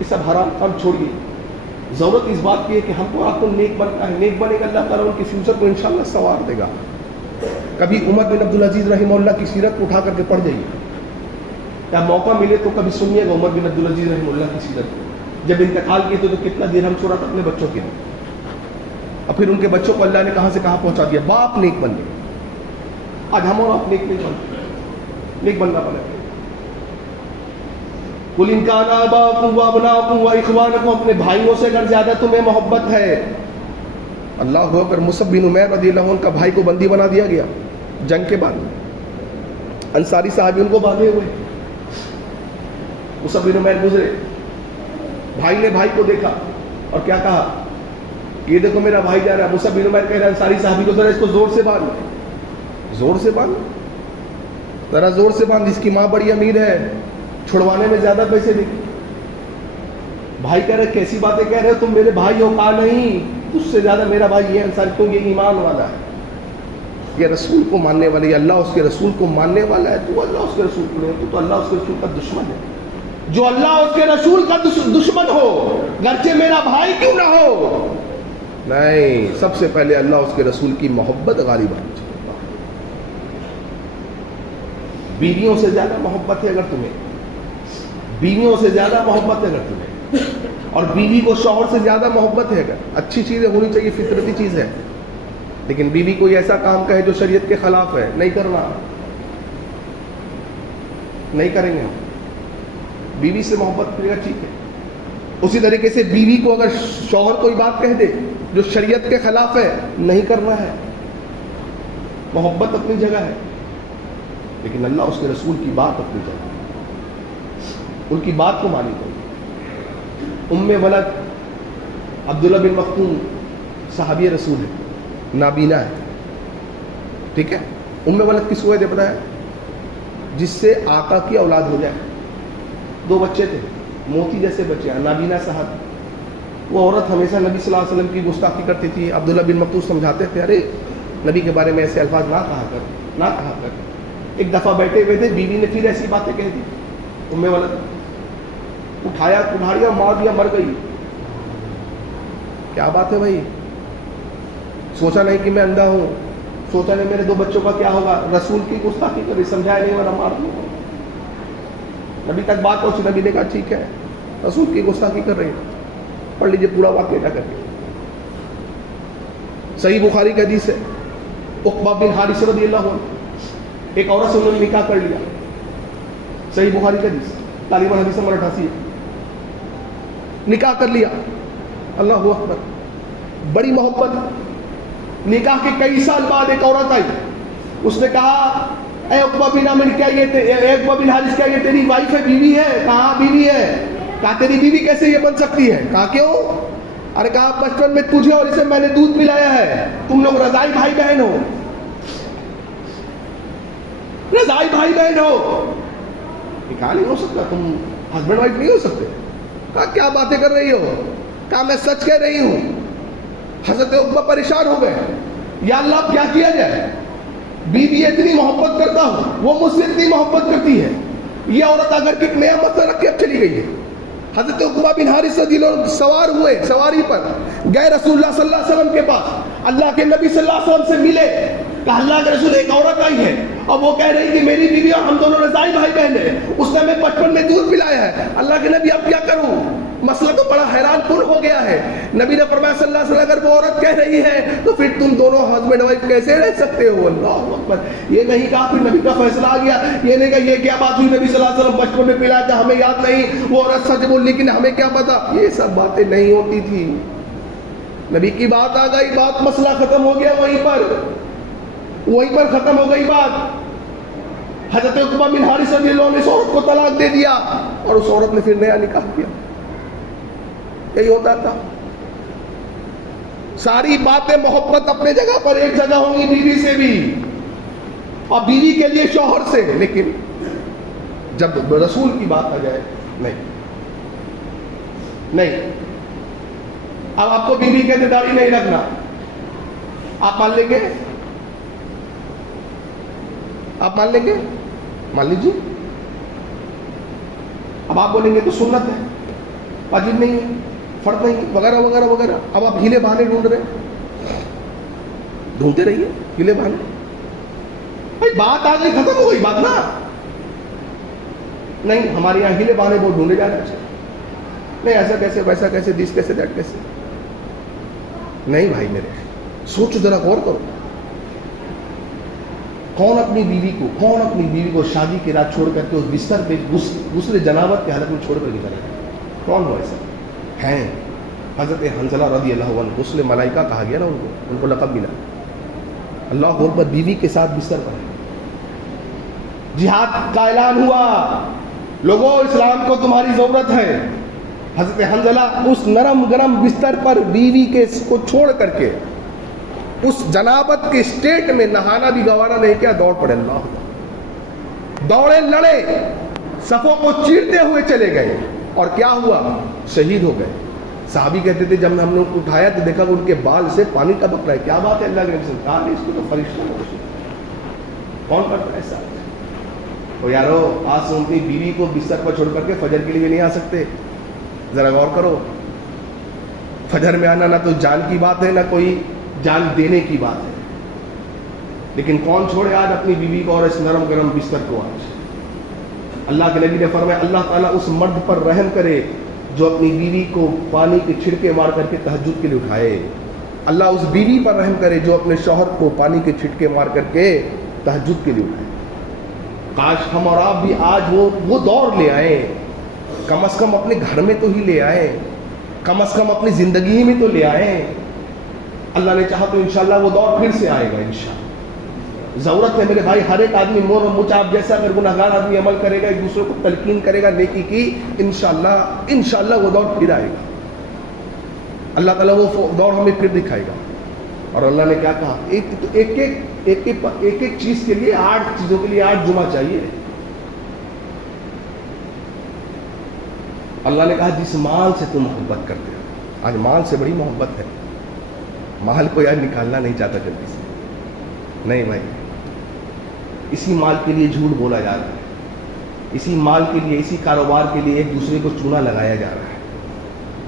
یہ سب حرام کام چھوڑیے. ضرورت اس بات کی ہے کہ ہم کو آپ کو نیک بننا ہے. نیک بنے گا اللہ تعالیٰ ان کے فیوچر کو انشاءاللہ سنوار دے گا. کبھی عمر بن عبدالعزیز رحمہ اللہ کی سیرت کو اٹھا کر کے پڑھ جائیے، یا موقع ملے تو کبھی سنیے گا عمر بن عبدالعزیز رحمہ اللہ کی سیرت کو. جب انتقال کیے تھے تو کتنا درہم چھوڑا تھا اپنے بچوں کے لیے، اور پھر ان کے بچوں کو اللہ نے کہاں سے کہاں پہنچا دیا. باپ نیک بن گئے. آج ہم اور آپ نیک نہیں بنتے، نیک بننا پڑے گا. قل ان کان آباؤکم وابناؤکم واخوانکم، اپنے بھائیوں سے اگر زیادہ تمہیں محبت ہے. اللہ اکبر. مصعب بن عمیر رضی اللہ عنہ کا بھائی کو بندی بنا دیا گیا جنگ کے بعد. انصاری صحابی ان کو باندھے ہوئے. مصعب بن عمیر گزرے، بھائی نے بھائی کو دیکھا اور کیا کہا، یہ دیکھو میرا بھائی جا رہا ہے. مصعب بن عمیر کہہ رہا ہے انصاری صحابی کو ذرا اس کو زور سے باندھ، زور سے باندھ. ذرا زور سے باندھ، اس کی ماں بڑی امیر ہے، چھڑوانے میں زیادہ پیسے دے گی۔ بھائی کہہ رہے کیسی باتیں کہہ رہے ہو تم، میرے بھائی ہو؟ کہا نہیں، تجھ سے زیادہ میرا بھائی یہ انسان، کیوں یہ ایمان والا ہے، یہ رسول کو ماننے والا، یہ اللہ اس کے رسول کو ماننے والا ہے۔ تو اللہ اس کے رسول کو نہیں، تو اللہ اس کے رسول کا دشمن ہے۔ جو اللہ اس کے رسول کا دشمن ہو، گرچہ میرا بھائی کیوں نہ ہو، نہیں، سب سے پہلے اللہ اس کے رسول کی محبت غالب آنی چاہیے۔ بیویوں سے زیادہ محبت ہے اگر تمہیں، بیویوں سے زیادہ محبت ہے اگر تمہیں، اور بیوی کو شوہر سے زیادہ محبت ہے اگر، اچھی چیزیں ہونی چاہیے، فطرتی چیز ہے، لیکن بیوی کوئی ایسا کام کہے جو شریعت کے خلاف ہے، نہیں کرنا، نہیں کریں گے ہم۔ بیوی سے محبت کرے گا ٹھیک ہے، اسی طریقے سے بیوی کو اگر شوہر کوئی بات کہہ دے جو شریعت کے خلاف ہے، نہیں کرنا ہے۔ محبت اپنی جگہ ہے، لیکن اللہ اس کے رسول کی بات اپنی جگہ ہے، ان کی بات کو مانی گئی۔ ام ولد عبداللہ بن مختوم صحابی رسول ہے، نابینا ہے، ٹھیک ہے۔ ام ولد کس کو ہے پتہ ہے؟ جس سے آقا کی اولاد ہو جائے۔ 2 بچے تھے، موتی جیسے بچے، نابینا صاحب۔ وہ عورت ہمیشہ نبی صلی اللہ علیہ وسلم کی گستاخی کرتی تھی۔ عبداللہ بن مختوم سمجھاتے تھے، ارے نبی کے بارے میں ایسے الفاظ نہ کہا کر، نہ کہا کر۔ ایک دفعہ بیٹھے ہوئے تھے، بیوی نے پھر ایسی باتیں کہہ دی، ام ولد اٹھایا، کڑھاڑیا مار دیا، مر گئی۔ کیا بات ہے بھائی؟ سوچا نہیں کہ میں اندھا ہوں، سوچا نہیں میرے 2 بچوں کا کیا ہوگا، رسول کی گستاخی کری، سمجھایا نہیں ورنہ مار دوں۔ نبی تک بات پہنچی، نبی نے کہا ٹھیک ہے، رسول کی گستاخی کر رہے ہیں، پڑھ لیجئے پورا واقعہ کیا کر کے۔ صحیح بخاری کا حدیث ہے، عقبہ بن حارث رضی اللہ عنہ، ایک عورت سے انہوں نے نکاح کر لیا، صحیح بخاری کا حدیث، طالبان حدیث نمبر 88 ہے۔ نکاح کر لیا، اللہ اکبر، بڑی محبت۔ نکاح کے کئی سال بعد ایک عورت آئی، اس نے کہا اے عقبہ بن عامر، کیا یہ عقبہ بن حارث، کیا یہ تیری وائف ہے، بیوی ہے؟ کہا بیوی ہے۔ کہا تیری بیوی کیسے یہ بن سکتی ہے؟ کہا کیوں؟ ارے کہا بچپن میں تجھے اور اسے میں نے دودھ پلایا ہے، تم لوگ رضائی بھائی بہن ہو، رضائی بھائی بہن ہو۔ نکاح نہیں ہو سکتا، تم ہسبینڈ وائف نہیں ہو سکتے۔ کہا کیا باتیں کر رہی ہو؟ کہا میں سچ کہہ رہی ہوں۔ حضرت عقبہ پریشان ہو گئے، یا اللہ اب کیا کیا جائے؟ بیوی اتنی محبت کرتا ہوں، وہ مجھ سے اتنی محبت کرتی ہے، یہ عورت اگر کہ ایک نیا مسئلہ رکھ کے اب چلی گئی ہے۔ حضرت عقبہ بن حارث رضی اللہ عنہ سوار ہوئے، سواری پر گئے رسول اللہ صلی اللہ علیہ وسلم کے پاس، اللہ کے نبی صلی اللہ علیہ وسلم سے ملے، کہا اللہ کے رسول ایک عورت آئی ہے اور وہ کہہ رہی کہ میری بیوی اور ہم دونوں رضائی بھائی بہن ہیں، اس نے ہمیں بچپن میں دودھ پلایا ہے، اللہ کے نبی اب کیا کروں؟ مسئلہ تو بڑا حیران کن ہو گیا ہے۔ نبی نے فرمایا صلی اللہ علیہ وسلم اگر وہ عورت کہہ رہی ہے تو پھر تم دونوں ہسبینڈ وائف کیسے رہ سکتے ہو؟ اللہ اکبر۔ یہ نہیں کہا، پھر نبی کا فیصلہ آ گیا، یہ نہیں کہا یہ کیا بات ہوئی، نبی صلی اللہ علیہ وسلم بچپن میں پلایا تھا ہمیں یاد نہیں، وہ عورت سچ بول لیکن ہمیں کیا پتا، یہ سب باتیں نہیں ہوتی تھی۔ نبی کی بات آ گئی، بات مسئلہ ختم ہو گیا، وہیں پر ختم ہو گئی بات۔ حضرت عقبہ بن حارث رضی اللہ عنہ نے اس عورت کو طلاق دے دیا اور اس عورت نے پھر نیا نکاح کیا۔ یہی ہوتا تھا۔ ساری باتیں محبت اپنے جگہ پر ایک جگہ ہوں گی، بیوی سے بھی اور بیوی کے لیے شوہر سے، لیکن جب رسول کی بات آ جائے نہیں۔ اب آپ کو بیوی کہتے داڑھی نہیں رکھنا، آپ مان لیں گے؟ آپ مان لیں گے؟ مان لیجیے۔ اب آپ بولیں گے تو سنت ہے، واجب نہیں ہے، فرض نہیں، وغیرہ وغیرہ وغیرہ۔ اب آپ ہیلے بہانے ڈھونڈ رہے ہیں، ڈھونڈتے رہیے ہیلے بہانے۔ بھائی بات آ گئی، ختم ہو گئی بات نا۔ نہیں، ہمارے یہاں ہیلے بہانے بہت ڈھونڈے جا رہے ہیں، نہیں ایسا کیسے، ویسا کیسے، دس کیسے، دیٹ کیسے۔ نہیں بھائی میرے، سوچو ذرا، غور کرو، کون اپنی بیوی کو شادی کی رات چھوڑ کر کے اس بستر پہ غسل جنابت کی حالت میں چھوڑ کر نکل گیا؟ کون ہو ایسا؟ ہیں حضرت حنظلہ رضی اللہ عنہ، غسل ملائکہ کہا گیا نا ان کو لقب ملا۔ اللہ اکبر، بیوی کے ساتھ بستر پر جہاد کا اعلان ہوا، لوگوں اسلام کو تمہاری ضرورت ہے۔ حضرت حنظلہ اس نرم گرم بستر پر بیوی کو چھوڑ کر کے اس جنابت کے اسٹیٹ میں نہانا بھی گوارا نہیں کیا، دوڑ پڑے۔ اللہ دوڑے لڑے, صفوں کو چیرتے ہوئے چلے گئے, اور کیا ہوا؟ شہید ہو گئے. صحابی کہتے تھے جب ہم نے ان کو اٹھایا تو دیکھا کہ ان کے بال سے پانی ٹپک رہا ہے. کیا بات ہے, اللہ کے رسول کہا اس کو تو فرشتہ کون کرتا ہے ایسا؟ تو یارو آج سے اپنی بیوی کو بستر پر چھوڑ کر کے فجر کے لیے نہیں آ سکتے. ذرا غور کرو, فجر میں آنا نہ تو جان کی بات ہے, نہ کوئی جان دینے کی بات ہے. لیکن کون چھوڑے آج اپنی بیوی کو اور اس نرم گرم بستر کو؟ آج اللہ کے نبی نے فرمایا اللہ تعالیٰ اس مرد پر رحم کرے جو اپنی بیوی کو پانی کے چھڑکے مار کر کے تہجد کے لیے اٹھائے. اللہ اس بیوی پر رحم کرے جو اپنے شوہر کو پانی کے چھڑکے مار کر کے تہجد کے لیے اٹھائے. کاش ہم اور آپ بھی آج وہ دور لے آئیں, کم از کم اپنے گھر میں تو ہی لے آئیں, کم از کم اپنی زندگی میں تو لے آئیں. اللہ نے چاہا تو انشاءاللہ وہ دور پھر سے آئے گا انشاءاللہ. ضرورت ہے میرے بھائی, ہر ایک آدمی مور و مچاب جیسا اگر گناہگار آدمی عمل کرے گا, ایک دوسرے کو تلقین کرے گا نیکی کی, انشاءاللہ وہ دور پھر آئے گا. اللہ تعالیٰ وہ دور ہمیں پھر دکھائے گا. اور اللہ نے کیا کہا, ایک چیز کے لیے 8 چیزوں کے لیے 8 جمعہ چاہیے. اللہ نے کہا جس مال سے تم محبت کرتے ہو, آج مال سے بڑی محبت ہے, مال کو یار نکالنا نہیں چاہتا جلدی سے. نہیں بھائی, اسی مال کے لیے جھوٹ بولا جا رہا ہے, اسی مال کے لیے, اسی کاروبار کے لیے ایک دوسرے کو چونا لگایا جا رہا ہے.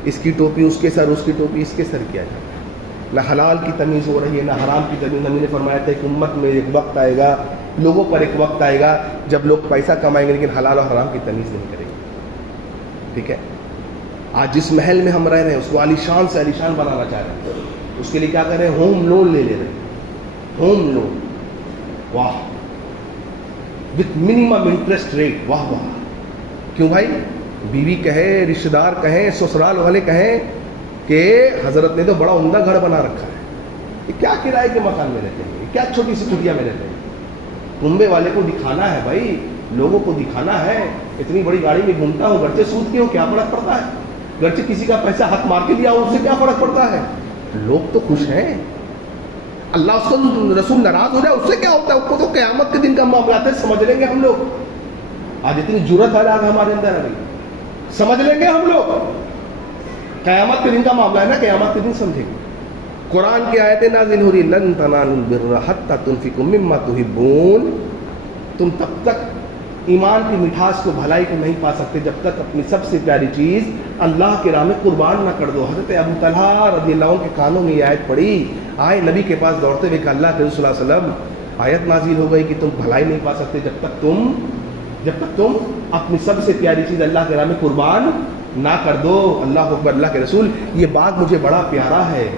اس کی ٹوپی اس کے سر, اس کی ٹوپی اس کے سر کیا جا رہا ہے. نہ حلال کی تمیز ہو رہی ہے, نہ حرام کی تمیز. نبی نے فرمایا تھا کہ امت میں ایک وقت آئے گا, لوگوں پر ایک وقت آئے گا جب لوگ پیسہ کمائیں گے لیکن حلال اور حرام کی تمیز نہیں کریں گے. ٹھیک ہے, آج جس محل میں ہم رہ رہے ہیں اس کو عالیشان سے عالیشان بنانا چاہ رہے ہیں, اس کے لیے کیا کر رہے ہیں؟ ہوم لون لے رہے ہیں. ہوم لون, واہ, وتھ منیمم انٹرسٹ ریٹ. واہ واہ. کیوں بھائی؟ بیوی کہے, رشتہ دار کہیں, سسرال والے کہیں کہ حضرت نے تو بڑا عمدہ گھر بنا رکھا ہے. یہ کیا کرائے کے مکان میں رہتے ہیں, کیا چھوٹی سی کٹیا میں رہتے ہیں. کنبے والے کو دکھانا ہے بھائی, لوگوں کو دکھانا ہے. اتنی بڑی گاڑی میں گھومتا ہوں, گھر سے سود کیوں, کیا فرق پڑتا ہے؟ گھر سے کسی کا پیسہ ہاتھ مار کے لیا, اس سے کیا فرق پڑتا ہے؟ لوگ تو خوش ہیں. اللہ اس کو رسول ناراض ہو جائے اس سے کیا ہوتا ہے؟ اس کو تو قیامت کے دن کا معاملات ہے, سمجھ لیں گے ہم لوگ. آج اتنی جرت ہے آج ہمارے اندر, ابھی سمجھ لیں گے ہم لوگ. قیامت کے دن کا معاملہ ہے نا, قیامت کے دن سمجھیں گے. قرآن کی آیتیں نازل ہو رہی, لن تنالوا البر حتی تنفقوا مما تحبون. تم تب تک ایمان کی مٹھاس کو, بھلائی کو نہیں پا سکتے جب تک اپنی سب سے پیاری چیز اللہ کے راہ میں قربان نہ کر دو. حضرت ابو طلحہ رضی اللہ عنہ کے کانوں میں یہ آیت پڑی, آئے نبی کے پاس دوڑتے ہوئے کہ اللہ کے رسول صلی اللہ علیہ وسلم آیت نازل ہو گئی کہ تم بھلائی نہیں پا سکتے جب تک تم اپنی سب سے پیاری چیز اللہ کے راہ میں قربان نہ کر دو. اللہ اکبر. اللہ کے رسول, یہ باغ مجھے بڑا پیارا ہے,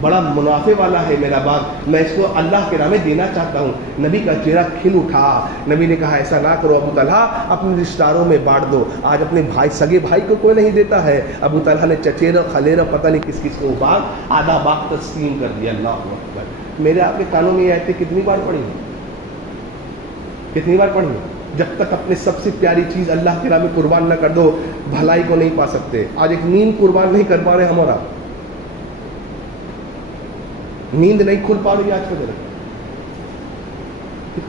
بڑا منافع والا ہے میرا باغ, میں اس کو اللہ کے راہ میں دینا چاہتا ہوں. نبی کا چہرہ کھل اٹھا. نبی نے کہا ایسا نہ کرو ابو طلحہ, اپنے رشتہ داروں میں بانٹ دو. آج اپنے بھائی, سگے بھائی کو کوئی نہیں دیتا ہے. ابو طلحہ نے چچیرا خلیرا پتہ نہیں کس کس کو باغ, آدھا باغ تسلیم کر دیا. اللہ اکبر. میرے آپ کے کانوں میں یہ آیتیں کتنی بار پڑھی ہیں, کتنی بار پڑھی ہیں؟ جب تک اپنے سب سے پیاری چیز اللہ کے راہ میں قربان نہ کر دو, بھلائی کو نہیں پا سکتے. آج ایک نیند قربان نہیں کر پا رہے ہمارا, نیند نہیں کھل پا رہی آج کے دن.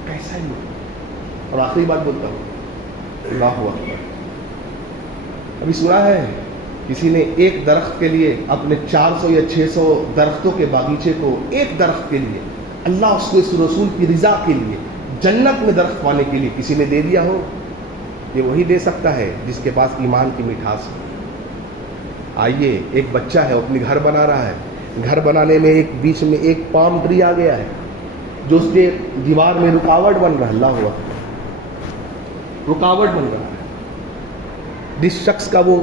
کیسا ہی. اور آخری بات بولتا ہوں, اللہ اکبر. ابھی سنا ہے کسی نے ایک درخت کے لیے اپنے 400 یا 600 درختوں کے باغیچے کو, ایک درخت کے لیے, اللہ اس کو اس رسول کی رضا کے لیے, جنت میں درخت پانے کے لیے کسی نے دے دیا ہو. یہ وہی دے سکتا ہے جس کے پاس ایمان کی مٹھاس ہو. آئیے, ایک بچہ ہے, اپنی گھر بنا رہا ہے, گھر بنانے میں ایک بیچ میں ایک پام ٹری آ گیا ہے جو اس کے دیوار میں رکاوٹ بن رہا ہے. اللہ ہوا, رکاوٹ بن رہا ہے. جس شخص کا وہ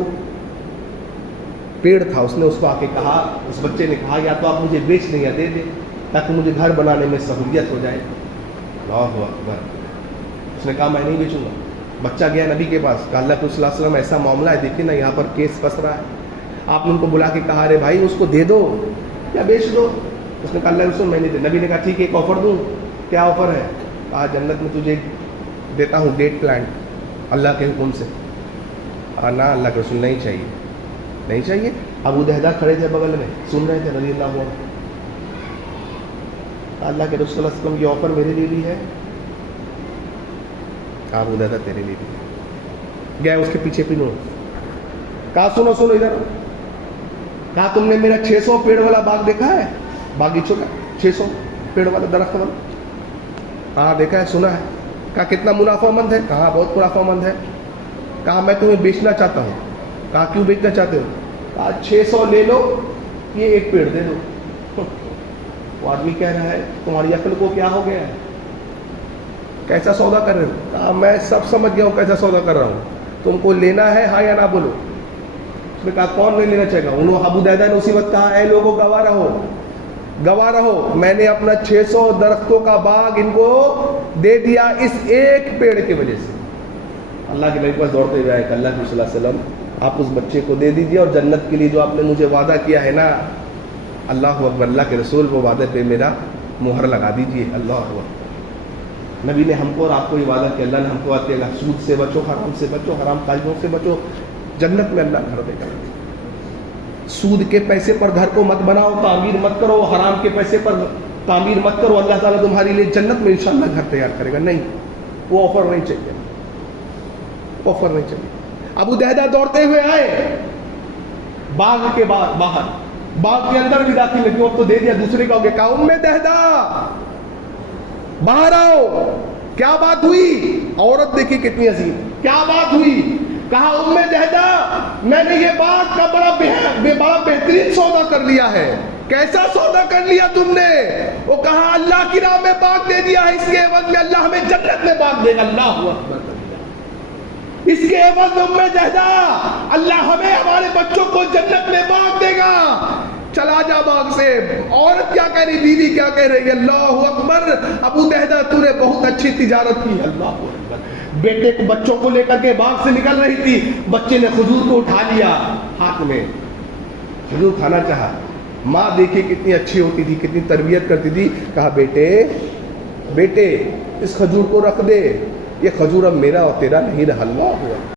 پیڑ تھا اس نے اس کو آ کے کہا, اس بچے نے کہا یا تو آپ مجھے بیچ دیں یا دے دیں تاکہ مجھے گھر بنانے میں سہولیت ہو جائے. اللہ اکبر. اس نے کہا میں نہیں بیچوں گا. بچہ گیا نبی کے پاس, کہا اللہ کے صلی اللہ علیہ وسلم ایسا معاملہ ہے, دیکھیں نا یہاں پر کیس پھنس رہا ہے. آپ نے ان کو بلا کے کہا ارے بھائی اس کو دے دو یا بیچ دو. اس نے کہا اللہ کے رسول میں نہیں دے. نبی نے کہا ٹھیک ہے, ایک آفر دوں. کیا آفر ہے؟ کہا جنت میں تجھے دیتا ہوں ڈیٹ پلانٹ اللہ کے حکم سے. نا اللہ کے رسول نہیں چاہیے, نہیں چاہیے. ابو دہدہ کھڑے تھے بغل میں, سن رہے تھے رضی اللہ عنہ. اللہ کے رسول صلی اللہ علیہ وسلم یہ آفر میرے لیے بھی ہے. کہا ابو دہدا تیرے لیے بھی. گئے اس کے پیچھے پینو. کہا سنو سنو ادھر. کہا تم نے میرا 600 پیڑ والا باغ دیکھا ہے؟ باغیچوں کا 600 پیڑ والا درخت والا. ہاں دیکھا ہے, سنا ہے. کہا کتنا منافع مند ہے؟ کہا بہت منافع مند ہے. کہا میں تمہیں بیچنا چاہتا ہوں. کہا کیوں بیچنا چاہتے ہو؟ کہا 600 لے لو, یہ ایک پیڑ دے دو. وہ آدمی کہہ رہا ہے تمہاری عقل کو کیا ہو گیا ہے, کیسا سودا کر رہے ہو؟ کہا میں سب سمجھ گیا ہوں کیسا سودا کر رہا ہوں, تم کو لینا ہے ہاں یا نہ بولو. اس نے کہا کون نہیں لینا چاہے گا. انہوں ابو دہدا نے اسی وقت کہا اے لوگوں گواہ رہو, گواہ رہو, میں نے اپنا 600 درختوں کا باغ ان کو دے دیا اس ایک پیڑ کی وجہ سے. اللہ کے نبی پاس دوڑتے ہوئے آئے کہ اللہ کے صلی اللہ علیہ وسلم آپ اس بچے کو دے دیجیے اور جنت کے لیے جو آپ نے مجھے وعدہ کیا ہے نا, اللہ اکبر, اللہ کے رسول وہ وعدے پہ میرا مہر لگا دیجیے. اللہ اکبر. نبی نے ہم کو اور آپ کو یہ وعدہ کیا, اللہ نے ہم کو وعدہ کیا سود سے بچو, حرام سے بچو, حرام کاریوں سے بچو, جنت میں اللہ گھر دے گا. سود کے پیسے پر گھر کو مت بناؤ, تعمیر مت کرو, حرام کے پیسے پر تعمیر مت کرو, اللہ تعالیٰ تمہارے لیے جنت میں انشاءاللہ گھر تیار کرے گا. نہیں, وہ آفر نہیں چاہیے, آفر نہیں چاہیے. ابو دہدا دوڑتے ہوئے آئے باغ کے باہر, باغ کے اندر بھی داخل میں کیوں, اب تو دے دیا, دوسرے کا ہو گیا. کہا ام دہدا باہر آؤ, کیا بات ہوئی؟ عورت دیکھی کتنی عظیم, کیا بات ہوئی؟ کہا ام دہدا میں نے یہ باغ کا بڑا بہترین سودا کر لیا ہے. کیسا سودا کر لیا تم نے؟ وہ کہا اللہ کی راہ میں باغ دے دیا ہے, اس کے عوض میں اللہ ہمیں جنت میں باغ دے گا. اللہ اکبر. اس کے عوض میں ام دہدا اللہ ہمیں ہمارے بچوں کو جنت میں باغ دے گا. چلا جا باغ سے. عورت کیا کہہ رہی, بیوی کیا کہہ رہی ہے؟ اللہ اکبر. ابو دہدا تو نے بہت اچھی تجارت کی. اللہ اکبر. بیٹے کو بچوں کو لے کر کے باغ سے نکل رہی تھی, بچے نے کھجور کو اٹھا لیا ہاتھ میں, کھجور کھانا چاہا. ماں دیکھیے کتنی اچھی ہوتی تھی, کتنی تربیت کرتی تھی. کہا بیٹے بیٹے اس کھجور کو رکھ دے, یہ کھجور اب میرا اور تیرا نہیں رہا. اللہ ہوا.